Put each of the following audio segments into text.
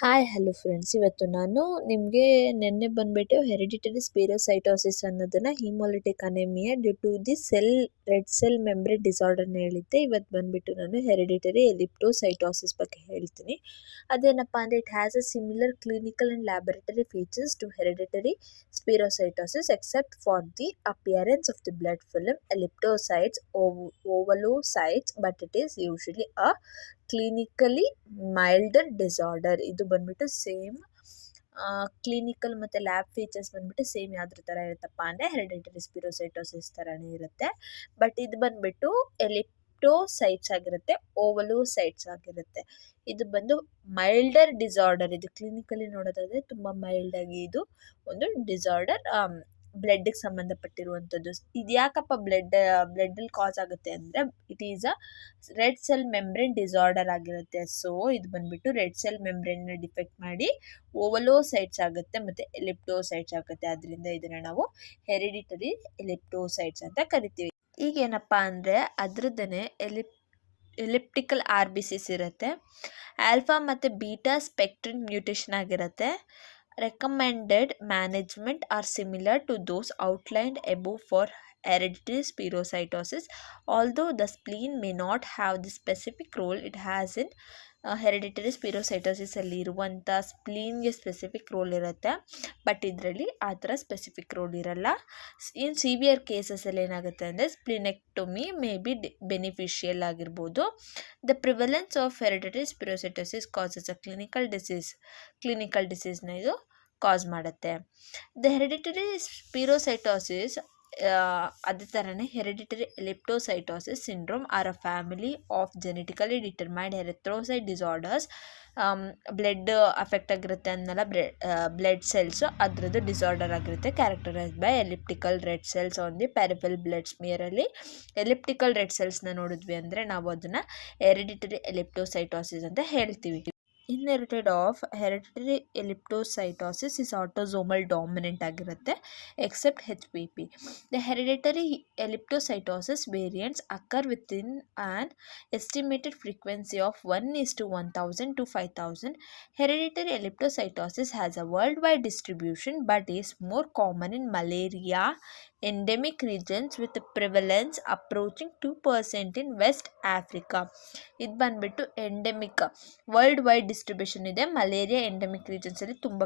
Hi hello friends, ಇವತ್ತು ನಾನು ನಿಮಗೆ ನಿನ್ನೆ ಬಂದ್ಬಿಟ್ಟು ಹೆರಿಡಿಟರಿ ಸ್ಪೀರೋಸೈಟೋಸಿಸ್ ಅನ್ನೋದನ್ನ haemolytic anaemia due to the red cell membrane ಡಿಸಾರ್ಡರ್ನ ಹೇಳಿದ್ದೆ. ಇವತ್ತು ಬಂದ್ಬಿಟ್ಟು ನಾನು ಹೆರಿಡಿಟರಿ ಎಲಿಪ್ಟೋಸೈಟೋಸಿಸ್ ಬಗ್ಗೆ ಹೇಳ್ತೀನಿ. ಅದೇನಪ್ಪ ಅಂದರೆ it has a similar clinical and laboratory features to hereditary spherocytosis except for the appearance of the blood film elliptocytes ovalocytes, but it is usually a clinically milder disorder. ಇದು ಬಂದ್ಬಿಟ್ಟು ಸೇಮ್ ಕ್ಲಿನಿಕಲ್ ಮತ್ತು lab features ಬಂದ್ಬಿಟ್ಟು same ಯಾವ್ದ್ರ ಥರ ಇರುತ್ತಪ್ಪ ಅಂದರೆ hereditary ಸ್ಪಿರೋಸೈಟೋಸಿಸ್ ಥರನೇ ಇರುತ್ತೆ. But ಇದು ಬಂದ್ಬಿಟ್ಟು ಎಲಿಪ್ಟೋಸೈಟ್ಸ್ ಆಗಿರುತ್ತೆ, ಓವಲೋಸೈಟ್ಸ್ ಆಗಿರುತ್ತೆ. ಇದು ಬಂದು ಮೈಲ್ಡರ್ ಡಿಸಾರ್ಡರ್. ಇದು ಕ್ಲಿನಿಕಲಿ ನೋಡೋದಾದರೆ ತುಂಬ ಮೈಲ್ಡಾಗಿ ಇದು ಒಂದು ಡಿಸಾರ್ಡರ್, ಬ್ಲಡ್ಗೆ ಸಂಬಂಧಪಟ್ಟಿರುವಂಥದ್ದು. ಇದು ಯಾಕಪ್ಪ ಬ್ಲಡ್ಡಲ್ಲಿ ಕಾಸ್ ಆಗುತ್ತೆ ಅಂದರೆ it is a red cell membrane disorder ಆಗಿರುತ್ತೆ. ಸೊ ಇದು ಬಂದ್ಬಿಟ್ಟು ರೆಡ್ ಸೆಲ್ ಮೆಂಬ್ರೇನ್ನ ಡಿಫೆಕ್ಟ್ ಮಾಡಿ ಓವಲೋಸೈಟ್ಸ್ ಆಗುತ್ತೆ ಮತ್ತು ಎಲಿಪ್ಟೋಸೈಟ್ಸ್ ಆಗುತ್ತೆ. ಅದರಿಂದ ಇದನ್ನು ನಾವು ಹೆರಿಡಿಟರಿ ಎಲಿಪ್ಟೋಸೈಟ್ಸ್ ಅಂತ ಕರಿತೀವಿ. ಈಗೇನಪ್ಪ ಅಂದರೆ ಅದ್ರದ್ದೇ ಎಲಿಪ್ಟಿಕಲ್ RBCs ಇರುತ್ತೆ. ಆಲ್ಫಾ ಮತ್ತು ಬೀಟಾ ಸ್ಪೆಕ್ಟ್ರಿನ್ ಮ್ಯೂಟೇಷನ್ ಆಗಿರುತ್ತೆ. Recommended management are similar to those outlined above for hereditary spherocytosis, although the spleen may not have the specific role it has in hereditary spherocytosis ಅಲ್ಲಿ ಇರುವಂಥ ಸ್ಪ್ಲೀನ್ಗೆ ಸ್ಪೆಸಿಫಿಕ್ ರೋಲ್ ಇರುತ್ತೆ. But ಇದರಲ್ಲಿ ಆ ಥರ specific roll ಇರಲ್ಲ. ಇನ್ severe ಕೇಸಸಲ್ಲಿ ಏನಾಗುತ್ತೆ ಅಂದರೆ ಸ್ಪ್ಲಿನೆಕ್ಟೊಮಿ ಮೇ ಬಿ ಬೆನಿಫಿಷಿಯಲ್ ಆಗಿರ್ಬೋದು. The prevalence of hereditary spherocytosis causes a clinical ಡಿಸೀಸ್ನ ಇದು ಕಾಸ್ ಮಾಡುತ್ತೆ. ದ ಹೆರಿಡಿಟರಿ ಸ್ಪಿರೋಸೈಟೋಸಿಸ್ ಅದೇ ಥರನೇ hereditary elliptocytosis syndrome are a family of genetically determined erythrocyte disorders. Blood affect ಆಗಿರುತ್ತೆ ಅನ್ನೆಲ್ಲ ಬ್ಲಡ್ ಸೆಲ್ಸು ಅದರದ್ದು disorder ಆಗಿರುತ್ತೆ, characterise by elliptical red cells on the peripheral blood ಸ್ಮಿಯರಲ್ಲಿ. ಎಲಿಪ್ಟಿಕಲ್ ರೆಡ್ ಸೆಲ್ಸ್ನ ನೋಡಿದ್ವಿ ಅಂದರೆ ನಾವು ಅದನ್ನು ಹೆರಿಡಿಟರಿ ಎಲಿಪ್ಟೋಸೈಟೋಸಿಸ್ ಅಂತ ಹೇಳ್ತೀವಿ. Inherited of hereditary ಎಲಿಪ್ಟೋಸೈಟೋಸಿಸ್ is autosomal dominant ಆಗಿರುತ್ತೆ except HPP. The hereditary elliptocytosis variants occur within an estimated frequency of 1:1000 to 5000. Hereditary eleptocytosis has a worldwide distribution but is more common in malaria endemic regions with prevalence approaching 2% in West Africa. ಇದು ಬಂದ್ಬಿಟ್ಟು endemic world wide distribution ಇದೆ. Malaria endemic ರೀಜನ್ಸಲ್ಲಿ ತುಂಬ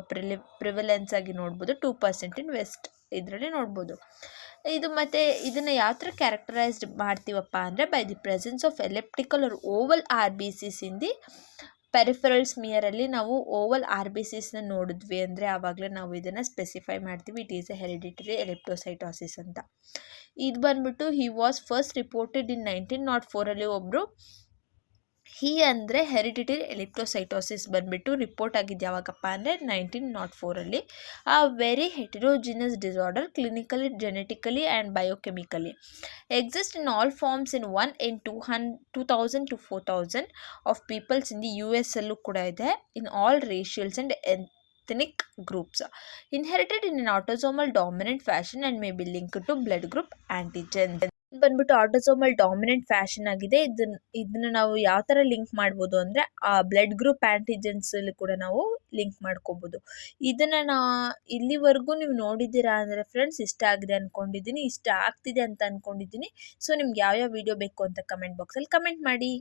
ಪ್ರಿವಲೆನ್ಸ್ ಆಗಿ ನೋಡ್ಬೋದು, 2% ಇನ್ West ಇದರಲ್ಲಿ ನೋಡ್ಬೋದು. ಇದು ಮತ್ತು ಇದನ್ನು ಯಾವ ಥರ ಕ್ಯಾರೆಕ್ಟರೈಸ್ಡ್ ಮಾಡ್ತೀವಪ್ಪ ಅಂದರೆ by the presence of elliptical or oval RBCs in the peripheral ಸ್ಮಿಯರಲ್ಲಿ. ನಾವು ಓವಲ್ RBCsನ ನೋಡಿದ್ವಿ ಅಂದರೆ ಆವಾಗಲೇ ನಾವು ಇದನ್ನು ಸ್ಪೆಸಿಫೈ ಮಾಡ್ತೀವಿ, it is A hereditary elliptocytosis ಅಂತ. ಇದು ಬಂದ್ಬಿಟ್ಟು he was first reported in 1904 ಒಬ್ಬರು ಅಂದರೆ ಹೆರಿಡಿಟರಿ ಎಲಿಪ್ಟೋಸೈಟೋಸಿಸ್ ಬಂದ್ಬಿಟ್ಟು ರಿಪೋರ್ಟ್ ಆಗಿದ್ದು ಯಾವಾಗಪ್ಪ ಅಂದರೆ 1904. A very heterogeneous disorder clinically, genetically and biochemically exist in all forms in 1 in 2000 to 4000 of peoples in the US ಅಲ್ಲೂ ಕೂಡ ಇದೆ, in all racials and ethnic groups, inherited in an autosomal dominant fashion and may be linked to blood group antigen. ಬಂದ್ಬಿಟ್ಟು autosomal dominant fashion ಆಗಿದೆ. ಇದನ್ನು ನಾವು ಯಾವ ಥರ link ಮಾಡ್ಬೋದು ಅಂದರೆ ಆ ಬ್ಲಡ್ ಗ್ರೂಪ್ ಆ್ಯಂಟಿಜೆನ್ಸಲ್ಲಿ ಕೂಡ ನಾವು ಲಿಂಕ್ ಮಾಡ್ಕೋಬೋದು. ಇದನ್ನು ಇಲ್ಲಿವರೆಗೂ ನೀವು ನೋಡಿದ್ದೀರಾ ಅಂದರೆ ಫ್ರೆಂಡ್ಸ್ ಇಷ್ಟ ಆಗಿದೆ ಅಂದ್ಕೊಂಡಿದ್ದೀನಿ, ಇಷ್ಟ ಆಗ್ತಿದೆ ಅಂತ ಅಂದ್ಕೊಂಡಿದ್ದೀನಿ. ಸೊ ನಿಮ್ಗೆ ಯಾವ್ಯಾವ ವಿಡಿಯೋ ಬೇಕು ಅಂತ ಕಮೆಂಟ್ ಬಾಕ್ಸಲ್ಲಿ ಕಮೆಂಟ್ ಮಾಡಿ.